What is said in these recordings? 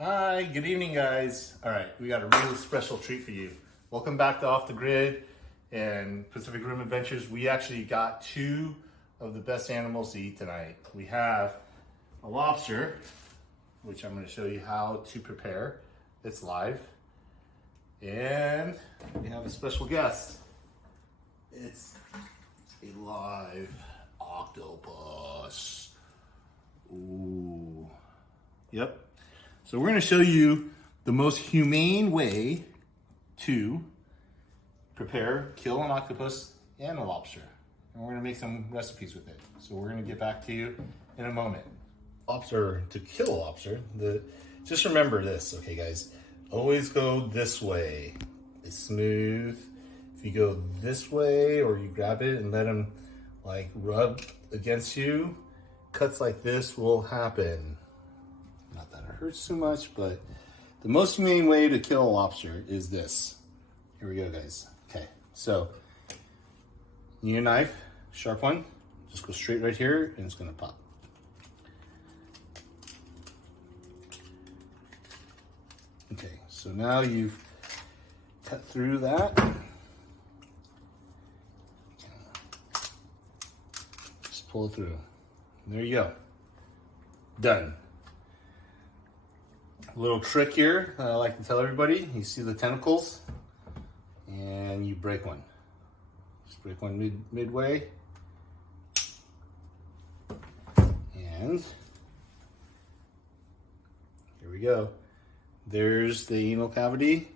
Hi, good evening, guys. All right, we got a real special treat for you. Welcome back to Off the Grid and Pacific Rim Adventures. We actually got two of the best animals to eat tonight. We have a lobster, which I'm going to show you how to prepare. It's live. And we have a special guest. It's a live octopus. Ooh. Yep. So we're going to show you the most humane way to prepare, kill an octopus and a lobster. And we're going to make some recipes with it. So we're going to get back to you in a moment. Lobster, to kill a lobster, just remember this, okay guys, always go this way. It's smooth. If you go this way or you grab it and let them like rub against you, cuts like this will happen. Not that it hurts too much, but the most humane way to kill a lobster is this. Here we go, guys. Okay, so you need a knife, sharp one. Just go straight right here and it's gonna pop. Okay, so now you've cut through that. Just pull it through. There you go. Done. A little trick here that I like to tell everybody. You see the tentacles and you break one. Just break one midway. And here we go. There's the anal cavity.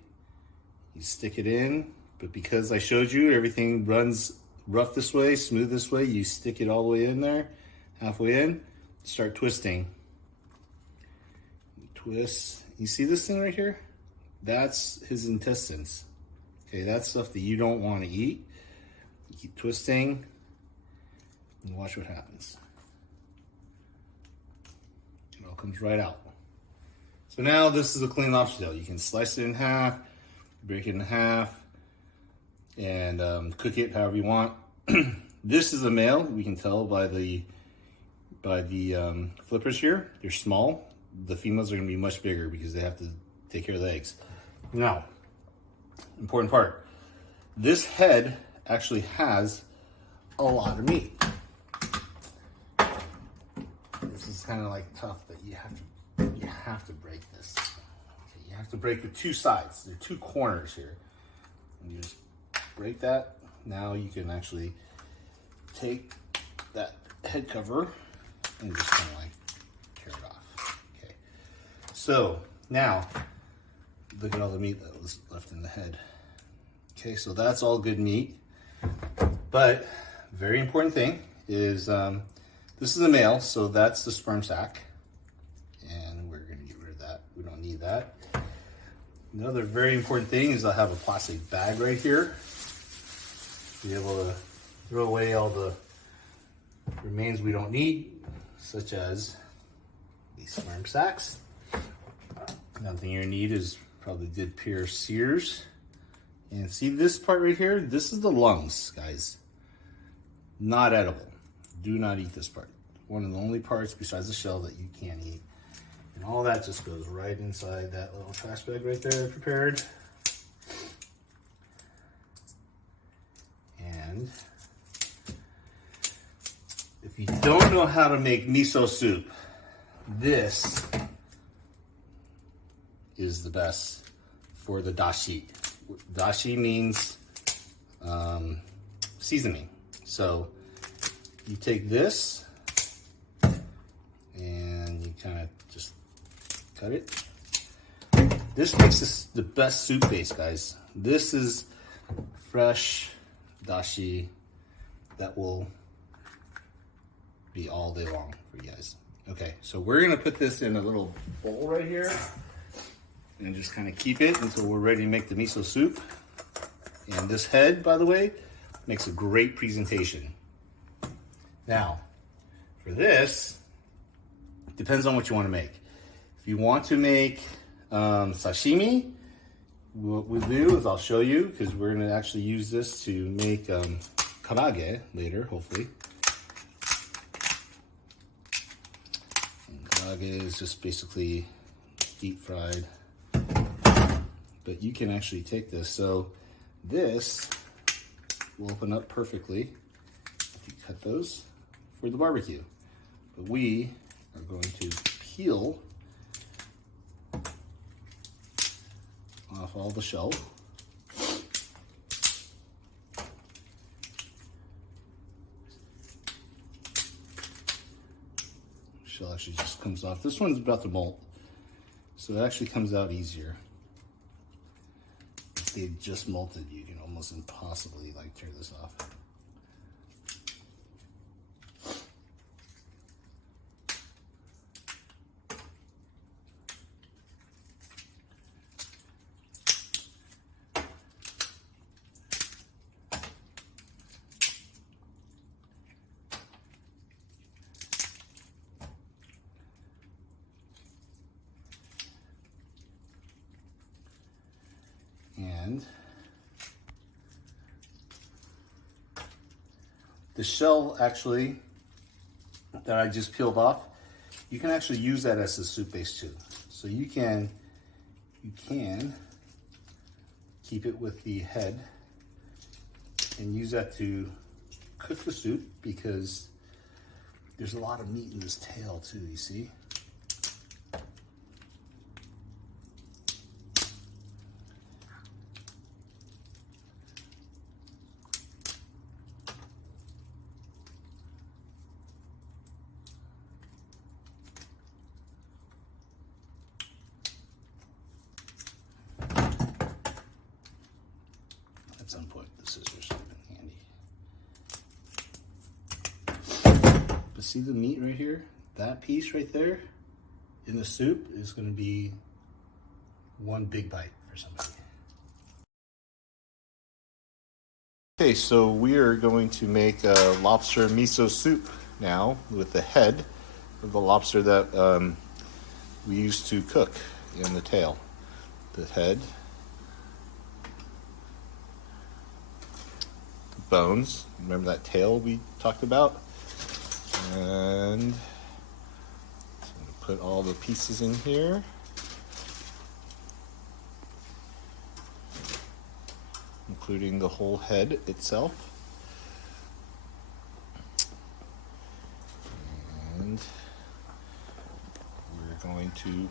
You stick it in, but because I showed you everything runs rough this way, smooth this way, you stick it all the way in there, halfway in, start twisting. Twist. You see this thing right here? That's his intestines. Okay, that's stuff that you don't want to eat. You keep twisting and watch what happens. It all comes right out. So now this is a clean lobster tail. You can slice it in half, break it in half, and cook it however you want. This is a male. We can tell by the flippers here. They're small. The females are going to be much bigger because they have to take care of the eggs. Now, important part. This head actually has a lot of meat. This is kind of like tough that you have to break this. Okay, you have to break the two sides. There are two corners here. And you just break that. Now you can actually take that head cover and just kind of like tear it off. Okay. So now look at all the meat that was left in the head. Okay, so that's all good meat. But very important thing is this is a male, so that's the sperm sac. And we're gonna get rid of that. We don't need that. Another very important thing is I'll have a plastic bag right here. Be able to throw away all the remains we don't need, such as these sperm sacs. Another thing you're gonna need is probably good pure sears. And see this part right here? This is the lungs, guys. Not edible. Do not eat this part. One of the only parts besides the shell that you can't eat. And all that just goes right inside that little trash bag right there prepared. And if you don't know how to make miso soup, this is the best for the dashi. Dashi means seasoning. So you take this and you kind of just cut it. This makes this the best soup base, guys. This is fresh dashi that will be all day long for you guys. Okay, so we're gonna put this in a little bowl right here and just kind of keep it until we're ready to make the miso soup. And this head, by the way, makes a great presentation. Now, for this, depends on what you want to make. If you want to make sashimi, what we'll do is I'll show you, because we're going to actually use this to make karage later, hopefully. And karage is just basically deep fried. But you can actually take this. So this will open up perfectly if you cut those for the barbecue. But we are going to peel off all the shell. Shell actually just comes off. This one's about to molt, so it actually comes out easier. If they just molted, you can almost impossibly like tear this off. And the shell actually that I just peeled off, you can actually use that as a soup base too. So you can keep it with the head and use that to cook the soup, because there's a lot of meat in this tail too, you see? At some point, the scissors have been handy. But see the meat right here? That piece right there in the soup is going to be one big bite for somebody. Okay, so we are going to make a lobster miso soup now with the head of the lobster that we used to cook, in the tail. The head, the bones, remember that tail we talked about? And so I'm going to put all the pieces in here. Including the whole head itself. And we're going to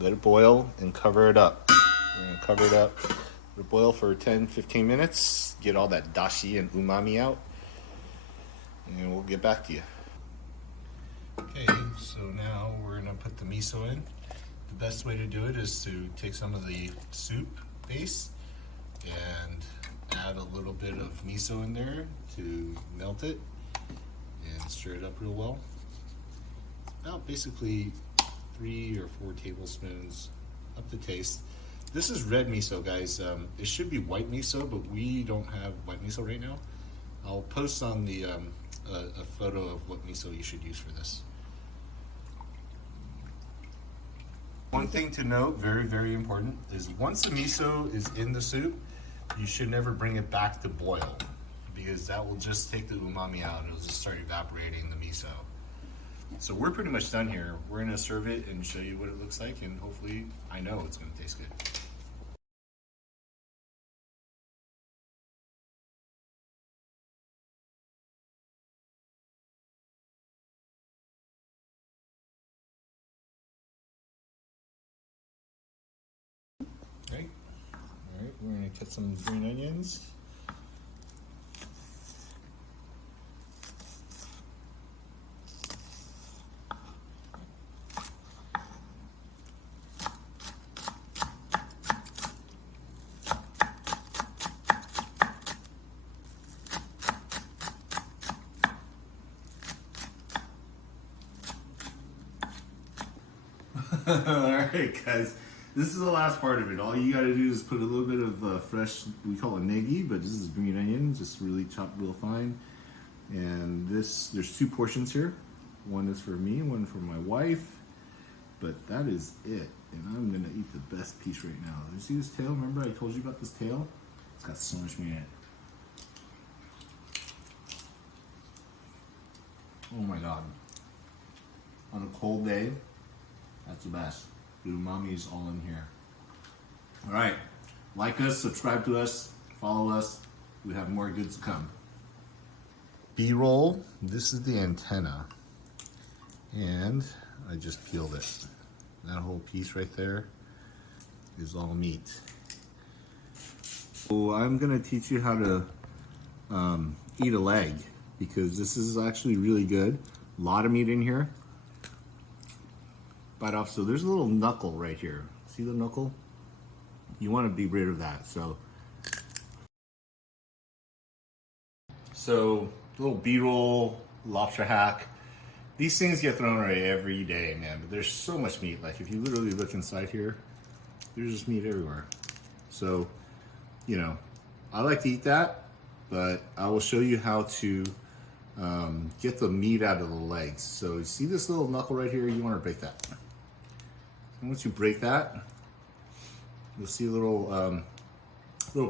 let it boil and cover it up. We're going to cover it up, let it boil for 10-15 minutes, get all that dashi and umami out, and we'll get back to you. Okay, so now we're going to put the miso in. The best way to do it is to take some of the soup base and add a little bit of miso in there to melt it and stir it up real well. About basically 3 or 4 tablespoons, up to taste. This is red miso, guys. It should be white miso, but we don't have white miso right now. I'll post on the a photo of what miso you should use for this. One thing to note, very, very important, is once the miso is in the soup, you should never bring it back to boil, because that will just take the umami out and it'll just start evaporating the miso. So we're pretty much done here. We're gonna serve it and show you what it looks like, and hopefully, I know it's gonna taste good. Right. All right, we're gonna cut some green onions. Alright guys, this is the last part of it. All you gotta do is put a little bit of fresh, we call it negi, but this is green onion, just really chopped real fine. And this, there's 2 portions here. One is for me, one for my wife. But that is it. And I'm gonna eat the best piece right now. You see this tail? Remember I told you about this tail? It's got so much meat in it. Oh my god. On a cold day, that's the best. The umami is all in here. All right, like us, subscribe to us, follow us. We have more goods to come. B-roll, this is the antenna. And I just peeled it. That whole piece right there is all meat. So I'm gonna teach you how to eat a leg, because this is actually really good. A lot of meat in here. Bite off. So there's a little knuckle right here. See the knuckle? You want to be rid of that. So little B-roll, lobster hack. These things get thrown away every day, man. But there's so much meat. Like if you literally look inside here, there's just meat everywhere. So, you know, I like to eat that, but I will show you how to get the meat out of the legs. So you see this little knuckle right here? You want to break that. And once you break that, you'll see a little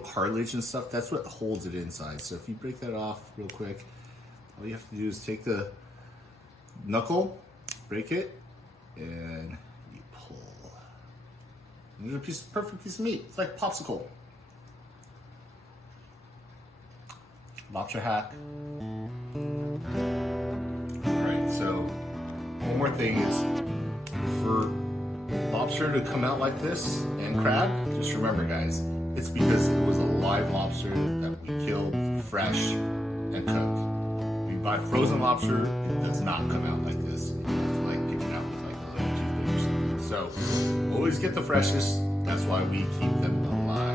cartilage and stuff. That's what holds it inside. So if you break that off real quick, all you have to do is take the knuckle, break it, and you pull. And there's a perfect piece of meat. It's like a popsicle. Lobster hack. Alright, so one more thing is, for lobster to come out like this, and crab, just remember guys, it's because it was a live lobster that we killed fresh and cooked. We buy frozen lobster, it does not come out like this. You have to like pick it out with like a little toothpick or something. So always get the freshest, that's why we keep them alive.